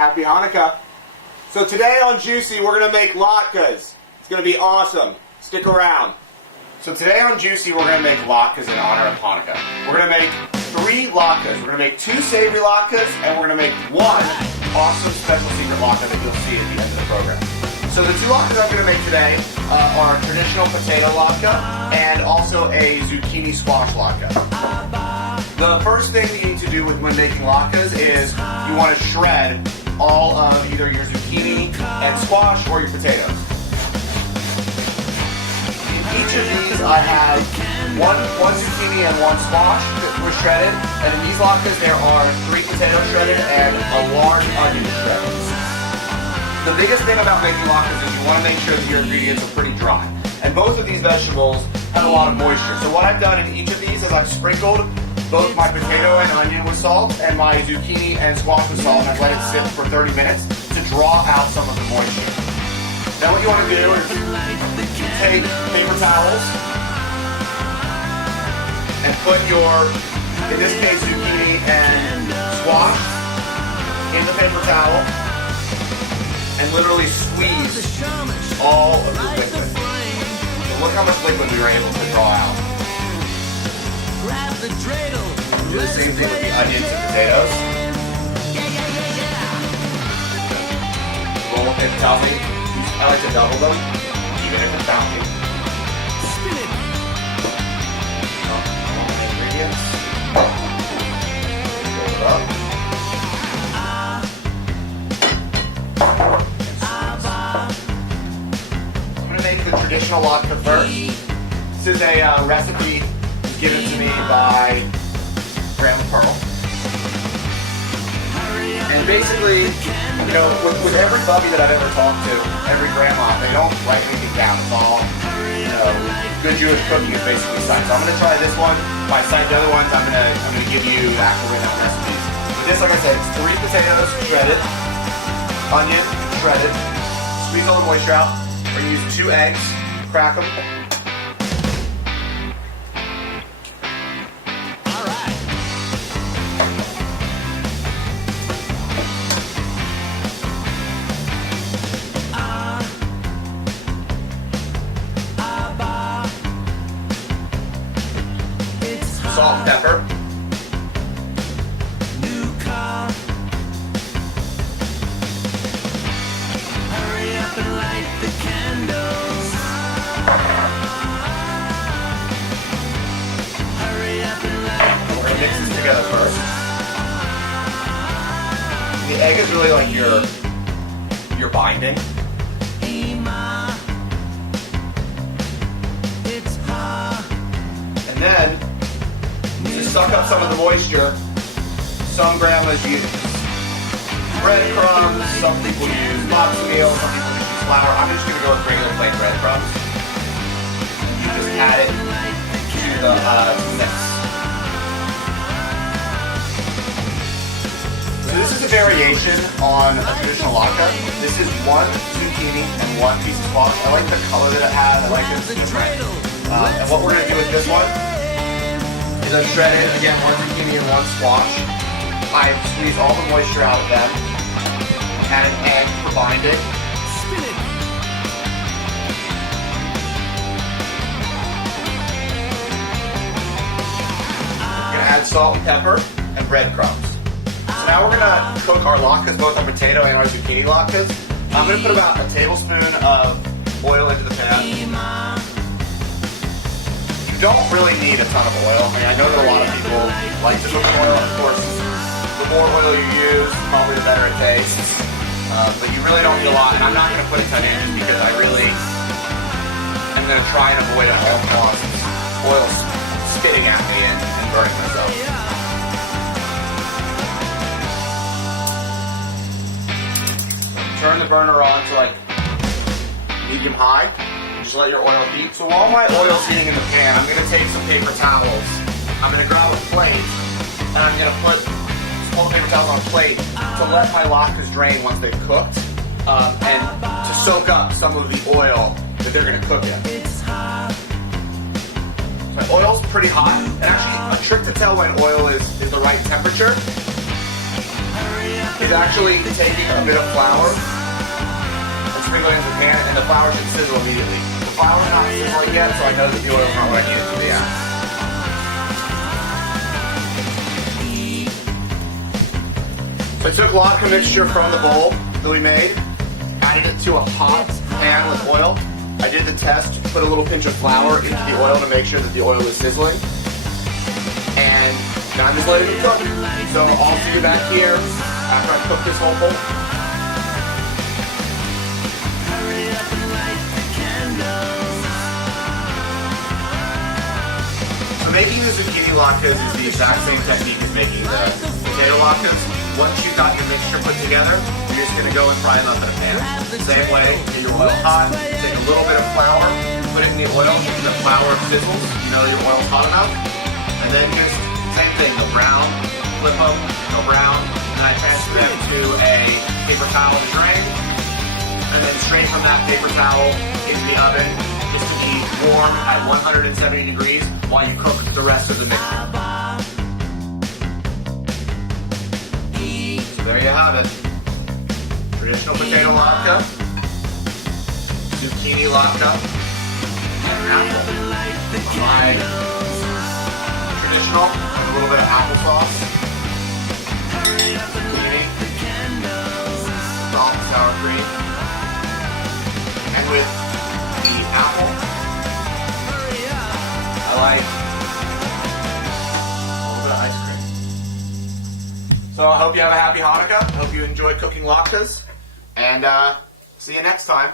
Happy Hanukkah. So today on Juicy, we're going to make latkes. It's going to be awesome. Stick around. So today on Juicy, we're going to make latkes in honor of Hanukkah. We're going to make 3 latkes. We're going to make 2 savory latkes, and we're going to make 1 awesome special secret latke that you'll see at the end of the program. So the 2 latkes I'm going to make today are traditional potato latke and also a zucchini squash latke. The first thing that you need to do when making latkes is you want to shred all of either your zucchini and squash or your potatoes. In each of these I have one zucchini and 1 squash that were shredded, and in these latkes there are 3 potatoes shredded and a large onion shredded. The biggest thing about making latkes is you want to make sure that your ingredients are pretty dry. And both of these vegetables have a lot of moisture. So what I've done in each of these is I've sprinkled both my potato and onion with salt and my zucchini and squash with salt, and I've let it sit for 30 minutes to draw out some of the moisture. Now what you want to do is take paper towels and put your, in this case, zucchini and squash in the paper towel and literally squeeze all of the liquid. So look how much liquid we were able to draw out. Do the same thing with the onions and potatoes. Roll a paper towel. I like to double them, even if it's bouncy. All the ingredients. Roll it up. The traditional latke first. This is a recipe given to me by Grandma Pearl. And basically, you know, with every puppy that I've ever talked to, every grandma, they don't write anything down. It's all, you know, good Jewish cooking is basically signed. So I'm going to try this one. If I cite the other ones, I'm going to give you the actual written out recipes. But this, like I said, it's 3 potatoes shredded, onion shredded, squeeze all the moisture out. We're going to use 2 eggs, crack them. Salt and pepper. Mix this together first. The egg is really like your binding. And then to suck up some of the moisture, some grandmas use breadcrumbs, some people use matzo meal, some people use flour. I'm just going to go with regular plain breadcrumbs. You just add it to the mix. So this is a variation on a traditional latke. This is 1 zucchini and 1 piece of squash. I like the color that it has. I like it. It's different. And what we're going to do with this one is I've shredded, again, 1 zucchini and 1 squash. I've squeezed all the moisture out of them. Add an egg for binding. Spin it. We're going to add salt and pepper and breadcrumbs. So now we're going to cook our latkes, both our potato and our zucchini latkes. I'm going to put about a tablespoon of oil into the pan. You don't really need a ton of oil. I mean, I know that a lot of people like to cook with oil. Of course, the more oil you use, probably the better it tastes. But you really don't need a lot, and I'm not going to put a ton in just because I really am going to try and avoid oil spitting at me and burning myself. Turn the burner on to like medium high. Just let your oil heat. So while my oil's heating in the pan, I'm going to take some paper towels. I'm going to grab a plate, and I'm going to put all the paper towels on a plate to let my latkes drain once they've cooked, and to soak up some of the oil that they're going to cook in. My oil's pretty hot, and actually a trick to tell when oil is the right temperature is actually taking a bit of flour and sprinkling it into the pan, and the flour should sizzle immediately. The flour's not sizzling yet, so I know that the oil's not what I need it to be at. So I took latke mixture from the bowl that we made, added it to a hot pan with oil. I did the test, put a little pinch of flour into the oil to make sure that the oil is sizzling. And now I'm just letting it cook. So I'll see you back here after I cook this whole bowl. So making the zucchini latkes is the exact same technique as making the potato latkes. Once you've got your mixture put together, you're just going to go and fry them up in a pan. Same way, get your oil hot, take a little bit of flour, put it in the oil, and the flour sizzles, you know your oil's hot enough. And then just, same thing, go brown, flip them, go brown, and I transfer them to a paper towel to drain. And then straight from that paper towel into the oven, just to be warm at 170 degrees while you cook the rest of the mixture. So there you have it. Traditional potato latke, zucchini latke, and apple. My traditional, with a little bit of applesauce, zucchini, salt and sour cream, and with the apple, I like a little bit of ice cream. So I hope you have a happy Hanukkah. I hope you enjoy cooking latkes. And see you next time.